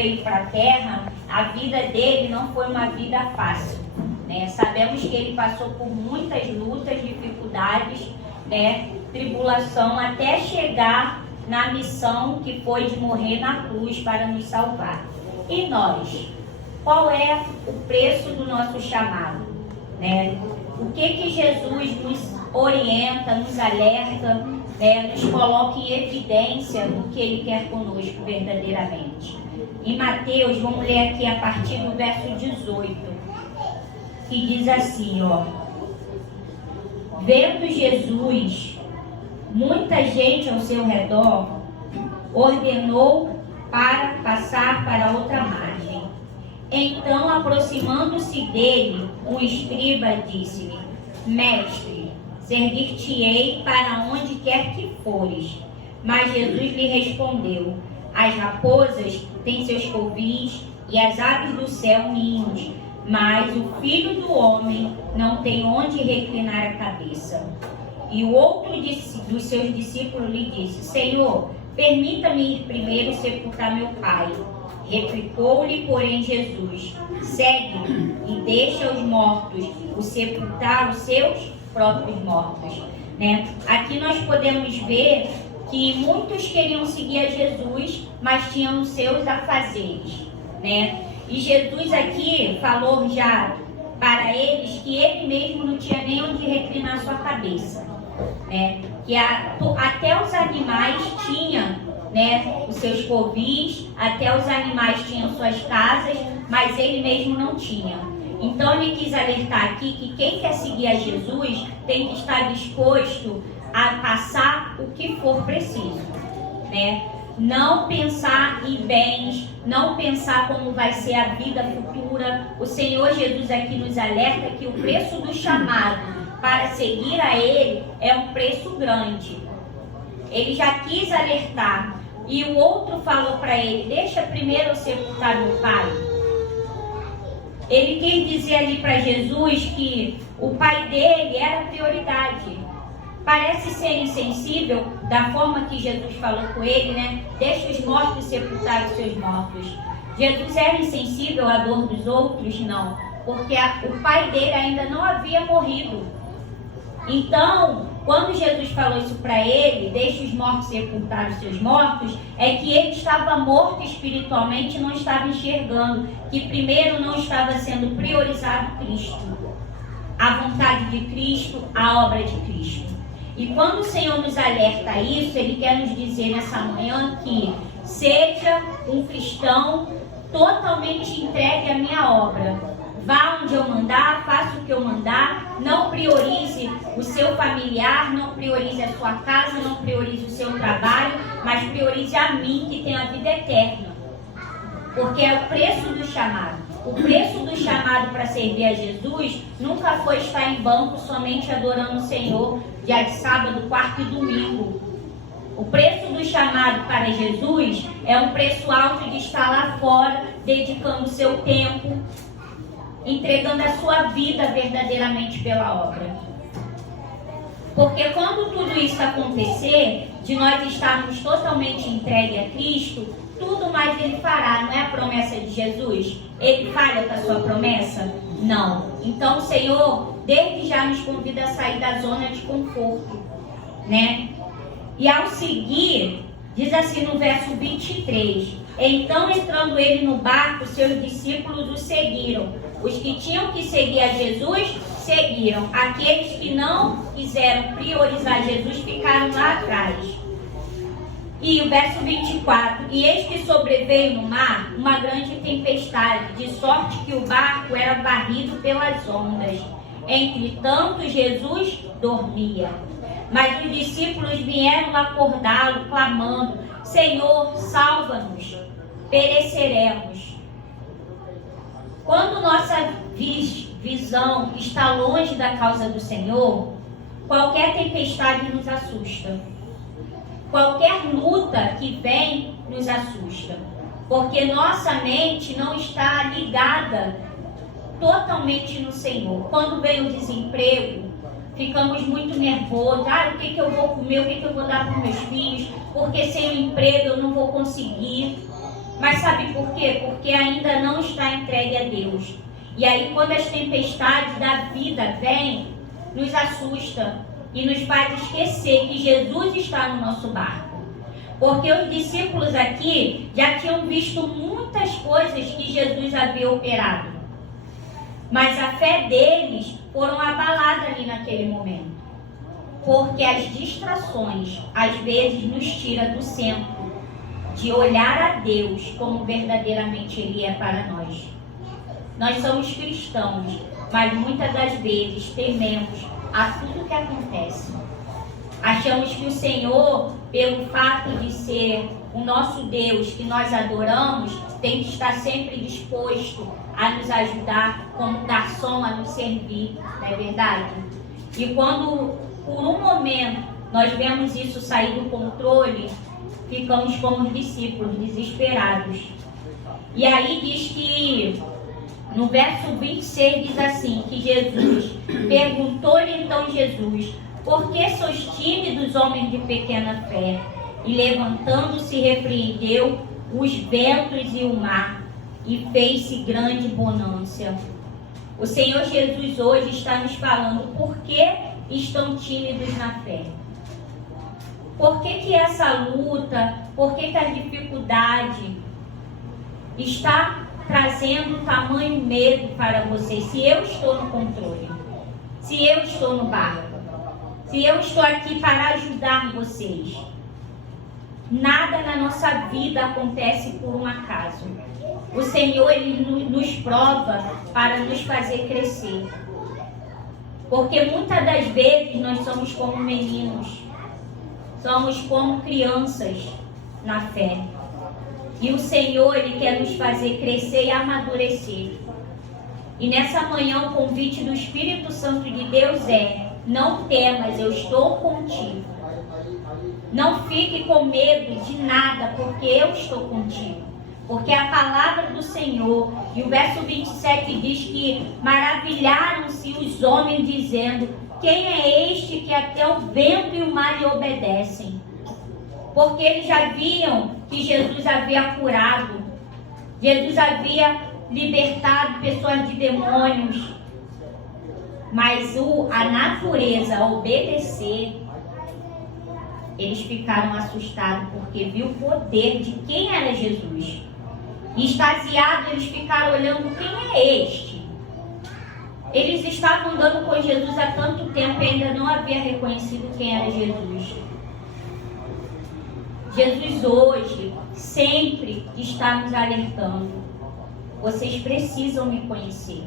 veio para a terra, a vida dele não foi uma vida fácil, né? Sabemos que ele passou por muitas lutas, dificuldades, né? Tribulação, até chegar na missão que foi de morrer na cruz para nos salvar. E nós? Qual é o preço do nosso chamado, né? O que Jesus nos orienta, nos alerta, né? Nos coloca em evidência do que Ele quer conosco verdadeiramente. Em Mateus, vamos ler aqui a partir do verso 18, que diz assim, ó: vendo Jesus muita gente ao seu redor, ordenou para passar para outra margem. Então, aproximando-se dele, um escriba disse-lhe: Mestre, servir-te-ei para onde quer que fores. Mas Jesus lhe respondeu: as raposas têm seus covis e as aves do céu ninhos, mas o Filho do Homem não tem onde reclinar a cabeça. E o outro dos seus discípulos lhe disse: Senhor, permita-me ir primeiro sepultar meu pai. Replicou-lhe, porém, Jesus: segue-me e deixa os mortos o sepultar os seus próprios mortos. Né? Aqui nós podemos ver que muitos queriam seguir a Jesus, mas tinham os seus afazeres, né? E Jesus aqui falou já para eles que ele mesmo não tinha nem onde reclinar sua cabeça, né? Que até os animais tinham, né, os seus covis, até os animais tinham suas casas, mas ele mesmo não tinha. Então ele quis alertar aqui que quem quer seguir a Jesus tem que estar disposto a passar o que for preciso, né? Não pensar em bens, não pensar como vai ser a vida futura. O Senhor Jesus aqui nos alerta que o preço do chamado para seguir a Ele é um preço grande. Ele já quis alertar. E o outro falou para ele: deixa primeiro eu sepultar meu pai. Ele quis dizer ali para Jesus que o pai dele era a prioridade. Parece ser insensível da forma que Jesus falou com ele, né? Deixa os mortos sepultar os seus mortos. Jesus era insensível à dor dos outros? Não, porque o pai dele ainda não havia morrido. Então, quando Jesus falou isso para ele, deixa os mortos sepultar os seus mortos, é que ele estava morto espiritualmente e não estava enxergando, que primeiro não estava sendo priorizado Cristo, a vontade de Cristo, a obra de Cristo. E quando o Senhor nos alerta a isso, Ele quer nos dizer nessa manhã que seja um cristão totalmente entregue à minha obra. Vá onde eu mandar, faça o que eu mandar, não priorize o seu familiar, não priorize a sua casa, não priorize o seu trabalho, mas priorize a mim que tem a vida eterna. Porque é o preço do chamado. O preço do chamado para servir a Jesus nunca foi estar em banco somente adorando o Senhor dia de sábado, quarto e domingo. O preço do chamado para Jesus é um preço alto de estar lá fora, dedicando o seu tempo, entregando a sua vida verdadeiramente pela obra. Porque quando tudo isso acontecer, de nós estarmos totalmente entregues a Cristo, tudo mais Ele fará. Não é a promessa de Jesus? Ele falha com a sua promessa? Não. Então o Senhor desde já nos convida a sair da zona de conforto, né? E ao seguir, diz assim no verso 23: então, entrando ele no barco, seus discípulos o seguiram. Os que tinham que seguir a Jesus, seguiram. Aqueles que não quiseram priorizar Jesus, ficaram lá atrás. E o verso 24: e eis que sobreveio no mar uma grande tempestade, de sorte que o barco era varrido pelas ondas. Entretanto, Jesus dormia. Mas os discípulos vieram acordá-lo, clamando: Senhor, salva-nos, pereceremos. Quando nossa visão está longe da causa do Senhor, qualquer tempestade nos assusta. Qualquer luta que vem nos assusta. Porque nossa mente não está ligada totalmente no Senhor. Quando vem o desemprego, ficamos muito nervosos. O que eu vou comer? O que eu vou dar para os meus filhos? Porque sem o emprego eu não vou conseguir. Mas sabe por quê? Porque ainda não está entregue a Deus. E aí, quando as tempestades da vida vêm, nos assusta e nos faz esquecer que Jesus está no nosso barco. Porque os discípulos aqui já tinham visto muitas coisas que Jesus havia operado. Mas a fé deles foram abaladas ali naquele momento. Porque as distrações, às vezes, nos tira do centro de olhar a Deus como verdadeiramente Ele é para nós. Nós somos cristãos, mas muitas das vezes tememos a tudo que acontece. Achamos que o Senhor, pelo fato de ser o nosso Deus que nós adoramos, tem que estar sempre disposto a nos ajudar, como garçom, a nos servir, não é verdade? E quando, por um momento, nós vemos isso sair do controle, ficamos como os discípulos, desesperados. E aí diz que, no verso 26, diz assim, que Jesus, perguntou-lhe então Jesus, por que sois tímidos, homens de pequena fé? E levantando-se, repreendeu os ventos e o mar, e fez-se grande bonança. O Senhor Jesus hoje está nos falando por que estão tímidos na fé. Por que essa luta, por que a dificuldade está trazendo tamanho medo para você? Se eu estou no controle, se eu estou no barco, se eu estou aqui para ajudar vocês. Nada na nossa vida acontece por um acaso. O Senhor, Ele nos prova para nos fazer crescer. Porque muitas das vezes nós somos como meninos, somos como crianças na fé. E o Senhor, Ele quer nos fazer crescer e amadurecer. E nessa manhã o convite do Espírito Santo de Deus é: não temas, eu estou contigo. Não fique com medo de nada, porque eu estou contigo. Porque a palavra do Senhor, e o verso 27 diz que maravilharam-se os homens dizendo: quem é este que até o vento e o mar lhe obedecem? Porque eles já viam que Jesus havia curado, Jesus havia libertado pessoas de demônios, mas a natureza, a obedecer, eles ficaram assustados porque viu o poder de quem era Jesus. E extasiados, eles ficaram olhando: quem é este? Eles estavam andando com Jesus há tanto tempo e ainda não havia reconhecido quem era Jesus. Jesus hoje sempre está nos alertando: vocês precisam me conhecer.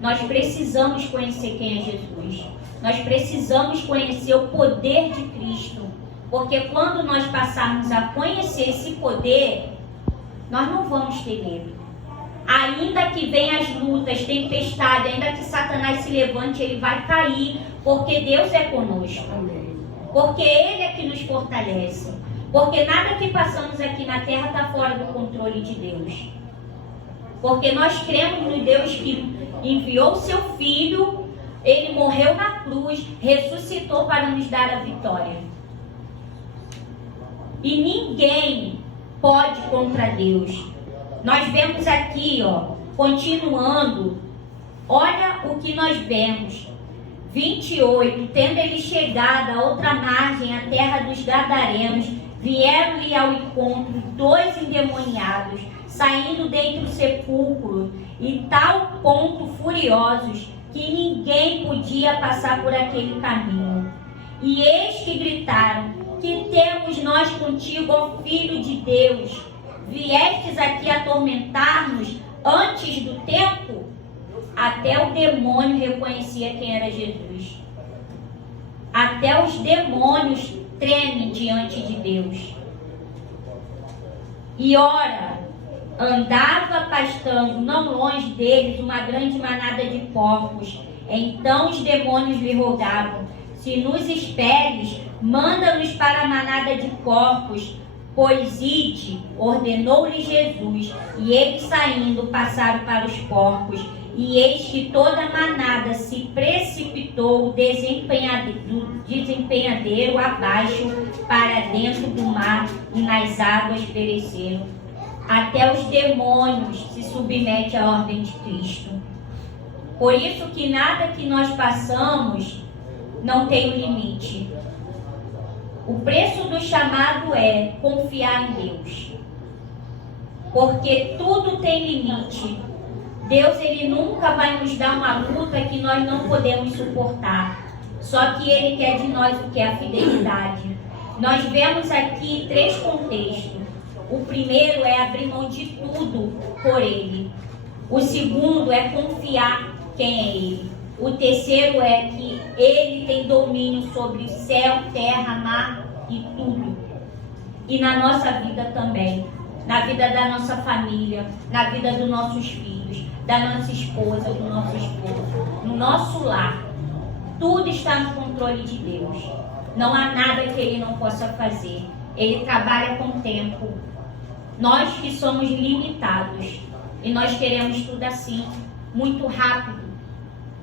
Nós precisamos conhecer quem é Jesus. Nós precisamos conhecer o poder de Cristo. Porque quando nós passarmos a conhecer esse poder, nós não vamos ter medo. Ainda que venham as lutas, tempestade, ainda que Satanás se levante, ele vai cair, porque Deus é conosco. Porque Ele é que nos fortalece. Porque nada que passamos aqui na terra está fora do controle de Deus. Porque nós cremos no Deus que enviou o seu Filho, Ele morreu na cruz, ressuscitou para nos dar a vitória. E ninguém pode contra Deus. Nós vemos aqui, continuando, olha o que nós vemos. 28, tendo ele chegado a outra margem, a terra dos Gadarenos, vieram-lhe ao encontro 2 endemoniados, saindo dentre o sepulcro, e tal ponto furiosos, que ninguém podia passar por aquele caminho. E eis que gritaram: que temos nós contigo, ó Filho de Deus? Viestes aqui atormentar-nos antes do tempo? Até o demônio reconhecia quem era Jesus. Até os demônios tremem diante de Deus. E ora, andava pastando não longe deles uma grande manada de porcos. Então os demônios lhe rogavam: se nos esperes, manda-nos para a manada de porcos. Pois ide, ordenou-lhe Jesus, e eles saindo passaram para os porcos. E eis que toda a manada se precipitou do desempenhadeiro abaixo para dentro do mar, e nas águas pereceram. Até os demônios se submetem à ordem de Cristo. Por isso que nada que nós passamos não tem um limite. O preço do chamado é confiar em Deus. Porque tudo tem limite. Deus, Ele nunca vai nos dar uma luta que nós não podemos suportar. Só que Ele quer de nós o que é a fidelidade. Nós vemos aqui 3 contextos. O primeiro é abrir mão de tudo por Ele. O segundo é confiar quem é Ele. O terceiro é que Ele tem domínio sobre o céu, terra, mar e tudo. E na nossa vida também. Na vida da nossa família, na vida dos nossos filhos, da nossa esposa, do nosso esposo, no nosso lar. Tudo está no controle de Deus. Não há nada que Ele não possa fazer. Ele trabalha com o tempo. Nós que somos limitados e nós queremos tudo assim, muito rápido.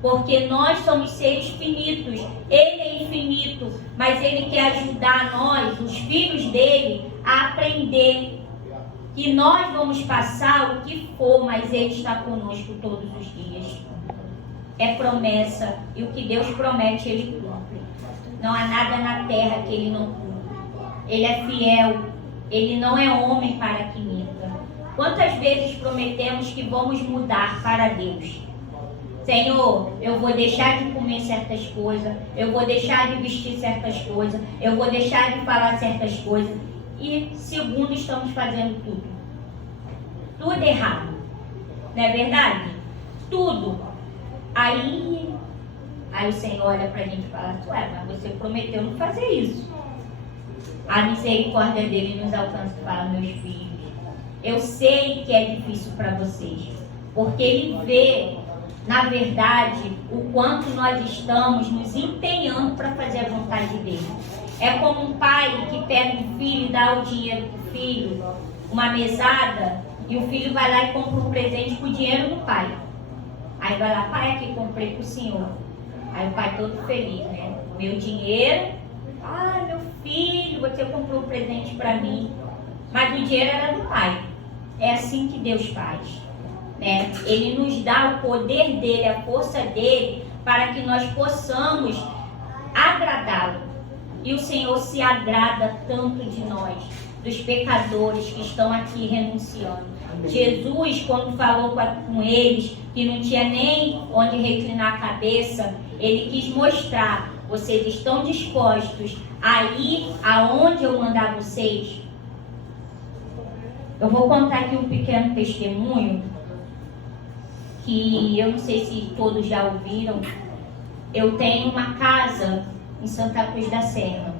Porque nós somos seres finitos. Ele é infinito, mas Ele quer ajudar nós, os filhos dele, a aprender que nós vamos passar o que for, mas Ele está conosco todos os dias. É promessa, e o que Deus promete, Ele cumpre. Não há nada na terra que Ele não cumpre. Ele é fiel, Ele não é homem para que minta. Quantas vezes prometemos que vamos mudar para Deus? Senhor, eu vou deixar de comer certas coisas, eu vou deixar de vestir certas coisas, eu vou deixar de falar certas coisas. E segundo, estamos fazendo tudo. Tudo errado. Não é verdade? Tudo. Aí o Senhor olha pra gente e fala, ué, mas você prometeu não fazer isso. A misericórdia dele nos alcança e fala, meus filhos, eu sei que é difícil para vocês, porque ele vê, na verdade, o quanto nós estamos nos empenhando para fazer a vontade dele. É como um pai que pega um filho e dá o dinheiro pro filho, uma mesada, e o filho vai lá e compra um presente com o dinheiro do pai. Aí vai lá, pai, aqui comprei pro senhor. Aí o pai todo feliz, né? Meu dinheiro, meu filho, você comprou um presente para mim. Mas o dinheiro era do pai. É assim que Deus faz, né? Ele nos dá o poder dele, a força dele, para que nós possamos agradá-lo. E o Senhor se agrada tanto de nós, dos pecadores que estão aqui renunciando. Jesus, quando falou com eles, que não tinha nem onde reclinar a cabeça, ele quis mostrar, vocês estão dispostos a ir aonde eu mandar vocês? Eu vou contar aqui um pequeno testemunho, que eu não sei se todos já ouviram. Eu tenho uma casa em Santa Cruz da Serra.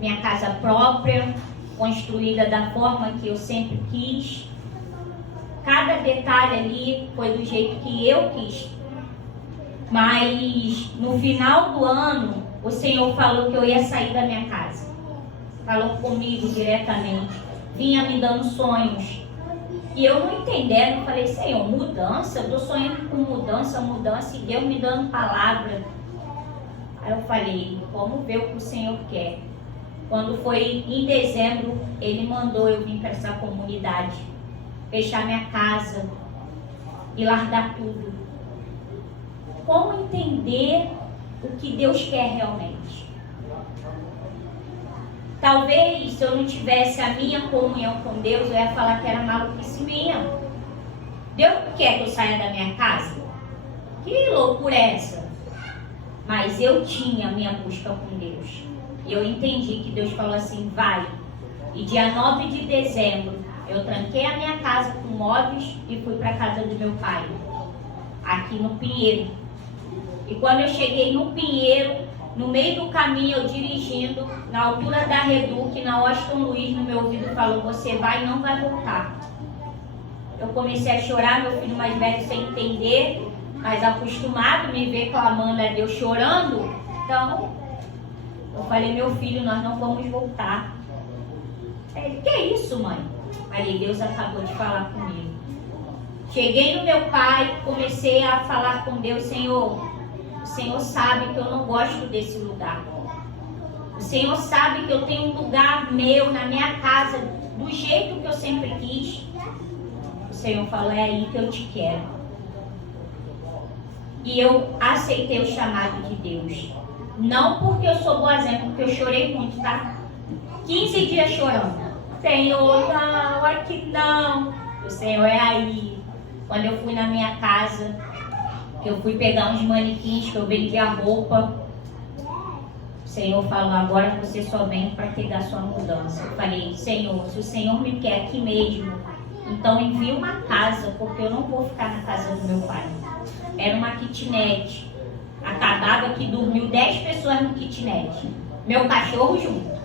Minha casa própria, construída da forma que eu sempre quis. Cada detalhe ali foi do jeito que eu quis. Mas no final do ano, o Senhor falou que eu ia sair da minha casa. Falou comigo diretamente. Vinha me dando sonhos. E eu não entendendo, eu falei, Senhor, mudança? Eu tô sonhando com mudança, e Deus me dando palavra. Aí eu falei, vamos ver o que o Senhor quer. Quando foi em dezembro, Ele mandou eu vir para essa comunidade, fechar minha casa e largar tudo. Como entender o que Deus quer realmente? Talvez, se eu não tivesse a minha comunhão com Deus, eu ia falar que era maluquice minha. Deus quer que eu saia da minha casa? Que loucura é essa? Mas eu tinha a minha busca com Deus. E eu entendi que Deus falou assim, vai. E dia 9 de dezembro, eu tranquei a minha casa com móveis e fui para a casa do meu pai, aqui no Pinheiro. E quando eu cheguei no Pinheiro, no meio do caminho, eu dirigindo, na altura da Reduc, na Washington Luiz, no meu ouvido, falou, você vai e não vai voltar. Eu comecei a chorar, meu filho mais velho sem entender, mas acostumado a me ver clamando a Deus chorando. Então, eu falei, meu filho, nós não vamos voltar. Ele, que é isso, mãe? Aí Deus acabou de falar comigo. Cheguei no meu pai, comecei a falar com Deus, Senhor, o Senhor sabe que eu não gosto desse lugar. O Senhor sabe que eu tenho um lugar meu, na minha casa, do jeito que eu sempre quis. O Senhor falou, é aí que eu te quero. E eu aceitei o chamado de Deus. Não porque eu sou boazinha, porque eu chorei muito, tá? 15 dias chorando. Senhor, não, aqui não. O Senhor é aí. Quando eu fui na minha casa, que eu fui pegar uns manequins, que eu vendia roupa, o Senhor falou, agora você só vem para pegar sua mudança. Eu falei, Senhor, se o Senhor me quer aqui mesmo, então envia uma casa, porque eu não vou ficar na casa do meu pai. Era uma kitnet. Acabava que dormiu 10 pessoas no kitnet. Meu cachorro junto.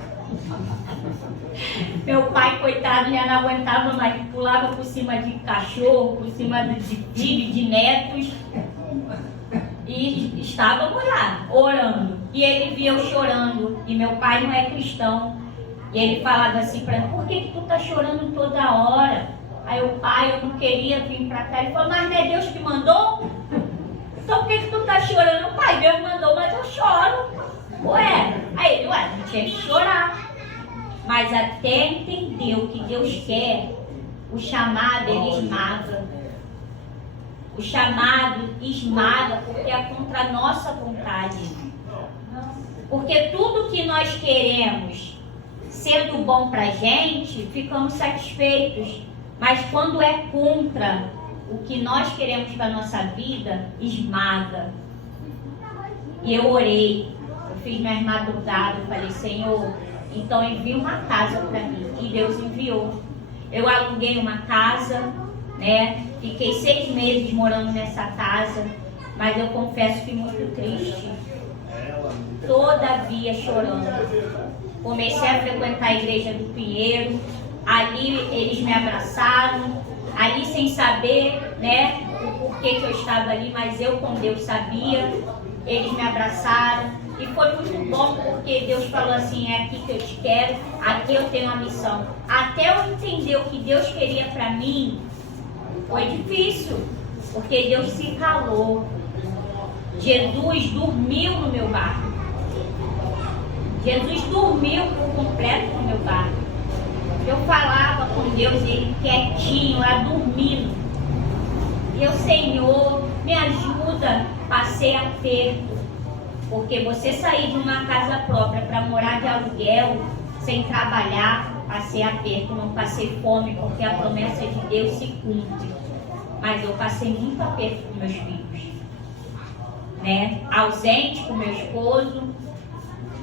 Meu pai, coitado, já não aguentava mais, pulava por cima de cachorro, por cima de filho, de netos. E estávamos lá, orando. E ele via eu chorando. E meu pai não é cristão. E ele falava assim para mim, por que tu tá chorando toda hora? Aí o pai, eu não queria vir para cá. Ele falou, mas não é Deus que mandou? Então por que tu tá chorando? Pai, Deus mandou, mas eu choro. Ué, aí ele, não tinha que chorar. Mas até entender o que Deus quer, o chamado ele esmaga. O chamado esmaga porque é contra a nossa vontade. Porque tudo que nós queremos, sendo bom pra gente, ficamos satisfeitos. Mas quando é contra o que nós queremos para a nossa vida, esmaga. E eu orei, eu fiz minhas madrugadas, eu falei, Senhor, então envia uma casa para mim. E Deus enviou. Eu aluguei uma casa, né? Fiquei 6 meses morando nessa casa, mas eu confesso que muito triste. Todavia chorando. Comecei a frequentar a igreja do Pinheiro. Ali eles me abraçaram. Ali sem saber, né, o porquê que eu estava ali, mas eu com Deus sabia. Eles me abraçaram. E foi muito bom porque Deus falou assim, é aqui que eu te quero, aqui eu tenho uma missão. Até eu entender o que Deus queria para mim, foi difícil, porque Deus se calou. Jesus dormiu no meu barco. Jesus dormiu por completo no meu barco. Eu falava com Deus, ele quietinho, lá dormindo. E eu, Senhor, me ajuda, passei aperto. Porque você sair de uma casa própria para morar de aluguel, sem trabalhar, passei aperto, não passei fome, porque a promessa de Deus se cumpre. Mas eu passei muito aperto com meus filhos, né? Ausente com meu esposo,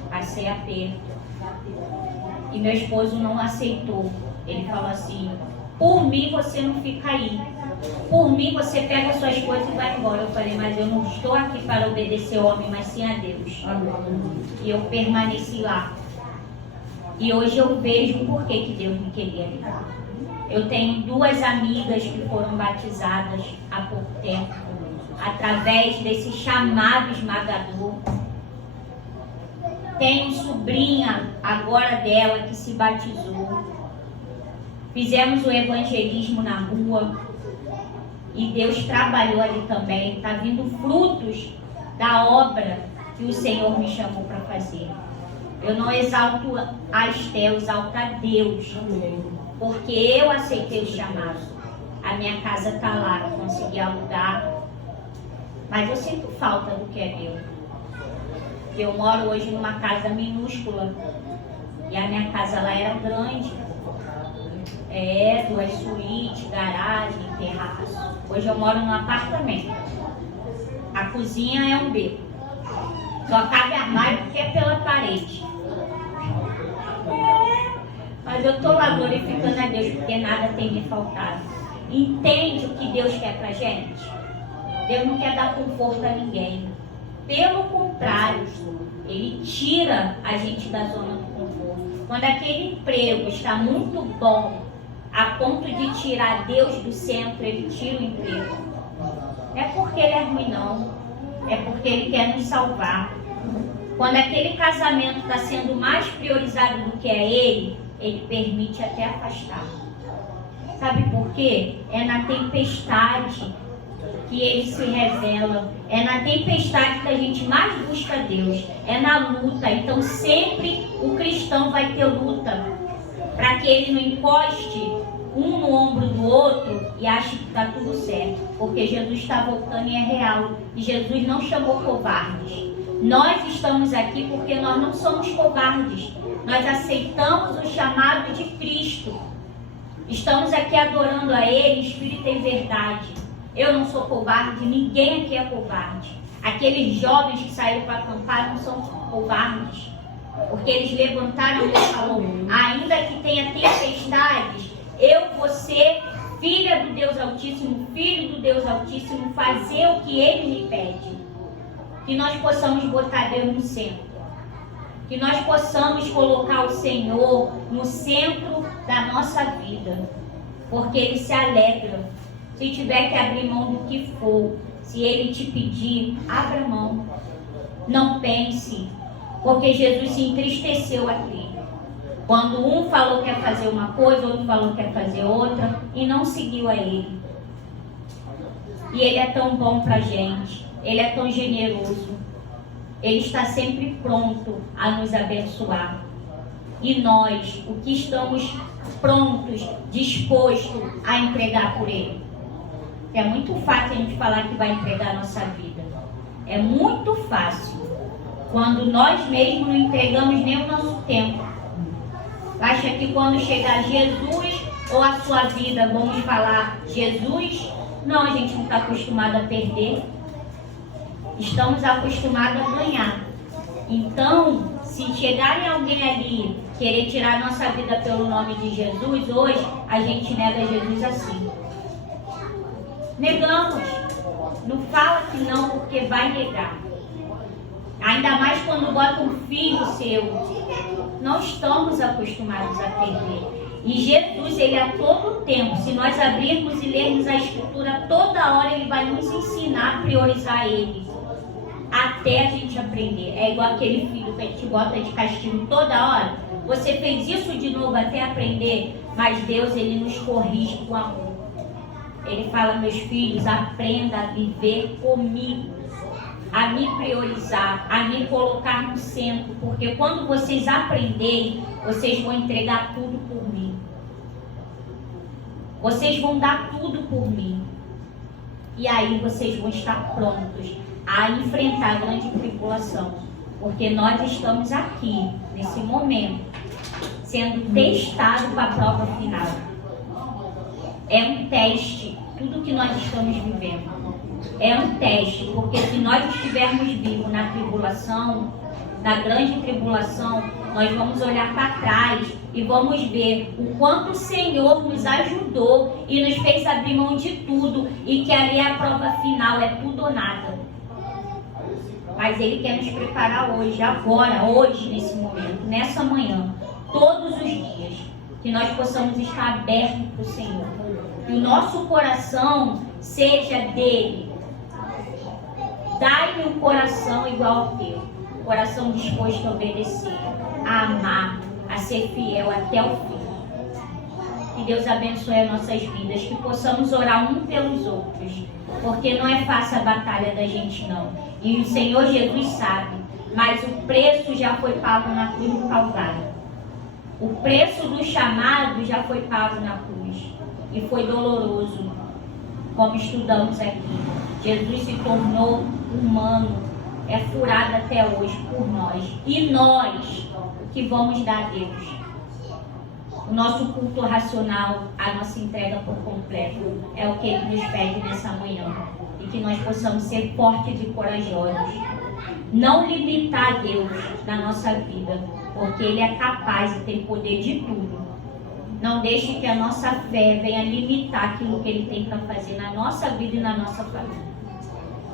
passei aperto. E meu esposo não aceitou. Ele falou assim, por mim você não fica aí. Por mim você pega suas coisas e vai embora. Eu falei, mas eu não estou aqui para obedecer ao homem, mas sim a Deus. E eu permaneci lá. E hoje eu vejo o porquê que Deus me queria ali. Eu tenho 2 amigas que foram batizadas há pouco tempo, através desse chamado esmagador. Tenho sobrinha agora dela que se batizou. Fizemos o evangelismo na rua. E Deus trabalhou ali também. Está vindo frutos da obra que o Senhor me chamou para fazer. Eu não exalto a Estel, eu exalto a Deus. Porque eu aceitei o chamado. A minha casa está lá, eu consegui alugar. Mas eu sinto falta do que é meu. Eu moro hoje numa casa minúscula. E a minha casa lá era grande. 2 suítes, garagem, terraço. Hoje eu moro num apartamento. A cozinha é um beco. Só cabe armário porque é pela parede. Mas eu estou lá glorificando a Deus porque nada tem me faltado. Entende o que Deus quer pra gente? Deus não quer dar conforto a ninguém. Pelo contrário, Ele tira a gente da zona do conforto. Quando aquele emprego está muito bom, a ponto de tirar Deus do centro, Ele tira o emprego. Não é porque Ele é ruim, não. É porque Ele quer nos salvar. Quando aquele casamento está sendo mais priorizado do que é Ele permite até afastar. Sabe por quê? É na tempestade que Ele se revela. É na tempestade que a gente mais busca Deus. É na luta. Então sempre o cristão vai ter luta. para que ele não encoste um no ombro do outro e ache que está tudo certo, porque Jesus está voltando e é real, e Jesus não chamou covardes. Nós estamos aqui porque nós não somos covardes, nós aceitamos o chamado de Cristo, estamos aqui adorando a Ele, Espírito e verdade. Eu não sou covarde, ninguém aqui é covarde. Aqueles jovens que saíram para acampar não são covardes, porque eles levantaram e falaram: ainda que tenha tempestades, eu vou ser filha do Deus Altíssimo, filho do Deus Altíssimo, fazer o que Ele me pede. Que nós possamos botar Deus no centro. Que nós possamos colocar o Senhor no centro da nossa vida. Porque Ele se alegra. Se tiver que abrir mão do que for, se Ele te pedir, abra mão. Não pense. Porque Jesus se entristeceu aqui. Quando um falou que quer fazer uma coisa, outro falou que quer fazer outra, e não seguiu a Ele. E Ele é tão bom pra gente, Ele é tão generoso, Ele está sempre pronto a nos abençoar. E nós, o que estamos prontos, dispostos a entregar por Ele? É muito fácil a gente falar que vai entregar a nossa vida. É muito fácil. Quando nós mesmos não entregamos nem o nosso tempo. Acha que quando chegar Jesus ou a sua vida, vamos falar Jesus? Não, a gente não está acostumado a perder. Estamos acostumados a ganhar. Então, se chegarem alguém ali querer tirar a nossa vida pelo nome de Jesus, hoje a gente nega Jesus assim. Negamos. Não fala que não, porque vai negar. Ainda mais quando bota um filho seu. Não estamos acostumados a perder. E Jesus, Ele a todo tempo, se nós abrirmos e lermos a Escritura, toda hora Ele vai nos ensinar a priorizar Ele. Até a gente aprender. É igual aquele filho que a gente bota de castigo toda hora. Você fez isso de novo até aprender. Mas Deus, Ele nos corrige com amor. Ele fala: meus filhos, aprenda a viver comigo, a me priorizar, a me colocar no centro, porque quando vocês aprenderem, vocês vão entregar tudo por mim. Vocês vão dar tudo por mim. E aí vocês vão estar prontos a enfrentar a grande tribulação, porque nós estamos aqui, nesse momento, sendo testados para a prova final. É um teste, tudo que nós estamos vivendo. É um teste, porque se nós estivermos vivos na tribulação, na grande tribulação, nós vamos olhar para trás e vamos ver o quanto o Senhor nos ajudou e nos fez abrir mão de tudo, e que ali é a prova final, é tudo ou nada. Mas Ele quer nos preparar hoje, agora, hoje, nesse momento, nessa manhã, todos os dias, que nós possamos estar abertos para o Senhor, que o nosso coração seja dele. Dai-me um coração igual ao teu, um coração disposto a obedecer, a amar, a ser fiel até o fim. Que Deus abençoe as nossas vidas, que possamos orar um pelos outros, porque não é fácil a batalha da gente não. E o Senhor Jesus sabe, mas o preço já foi pago na cruz do Calvário. O preço do chamado já foi pago na cruz e foi doloroso, como estudamos aqui. Jesus se tornou humano, é furado até hoje por nós. E nós, o que vamos dar a Deus? O nosso culto racional, a nossa entrega por completo, é o que Ele nos pede nessa manhã. E que nós possamos ser fortes e corajosos. Não limitar a Deus na nossa vida, porque Ele é capaz e tem poder de tudo. Não deixe que a nossa fé venha limitar aquilo que Ele tem para fazer na nossa vida e na nossa família.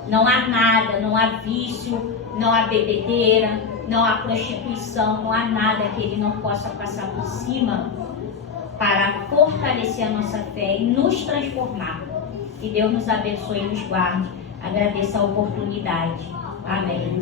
Não há nada, não há vício, não há bebedeira, não há prostituição, não há nada que Ele não possa passar por cima para fortalecer a nossa fé e nos transformar. Que Deus nos abençoe e nos guarde. Agradeço a oportunidade. Amém.